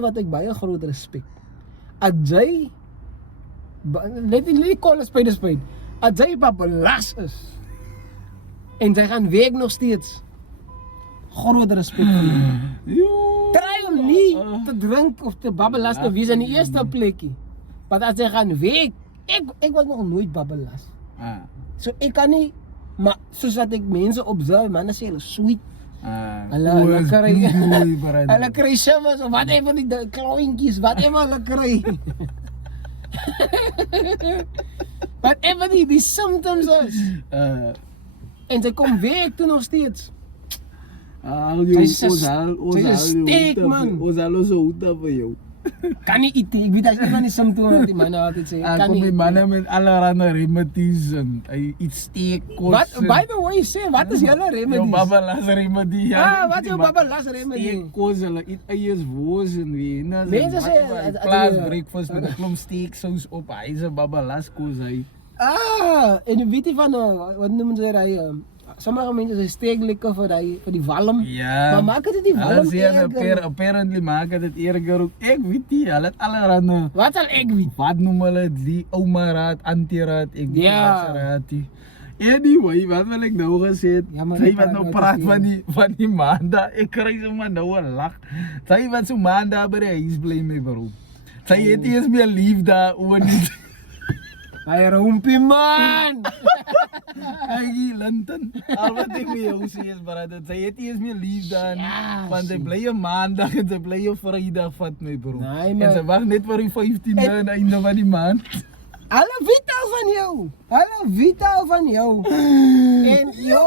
wat ek baie groot respek. As jy let nie call 'n spade 'n spade. As jy babelas is en sy gaan werk nog steeds. Groot respek vir jou. Try om nie te drink of te babbelas te wees in die eerste plekkie. Want as jy gaan werk, ek was nog nooit babbelas. So ek kan nie, maar soos wat ek mense observe, man, sê hulle sweet. Hulle kry hulle kry shimmers of whatever die klauwinkies, whatever hulle kry. Whatever die symptoms is. En sy kom werk toe nog steeds. Ons so uita vir jou. Kan nie eet, ek weet as jy van die symptome die manne altyd sê, kan nie. Die manne met allerhande remedies en hy eet steek kos. By the way, sê, wat is julle remedies? Jou babalas remedie. Wat is jou babalas remedie? Steek kos, hulle eet eiers, woos en wienas. Mense sê, plaas breakfast met 'n klomp steek sous op, hy is 'n babalas kos hy. En weet jy van, wat noem jy hy, sommige mense sê steek lekker vir die walm. Ja. Maar maak dit die walm erger. Apparently maak dit erger ook. Ek weet nie, hulle het allerhande. Wat sal ek weet? Wat noem hulle die ouma raad, auntie raad, ek weet wat raad die. Anyway, wat wil ek nou gesê het? Sy wat nou praat van die maanda, ek kry sommer nou 'n lag. Sy wat so maanda by die huis bly my bro. Sy het nie eens meer lief daar oor nie. Hy rompie man! Hy Linton, al wat ek vir jou sê is brother, sy het nie eens meer lief dan, want sy bly 'n maandag en sy bly 'n Vrydag vat my bro. En sy wag net vir die 15de aan die einde van die maand. Hulle weet al van jou! En jou!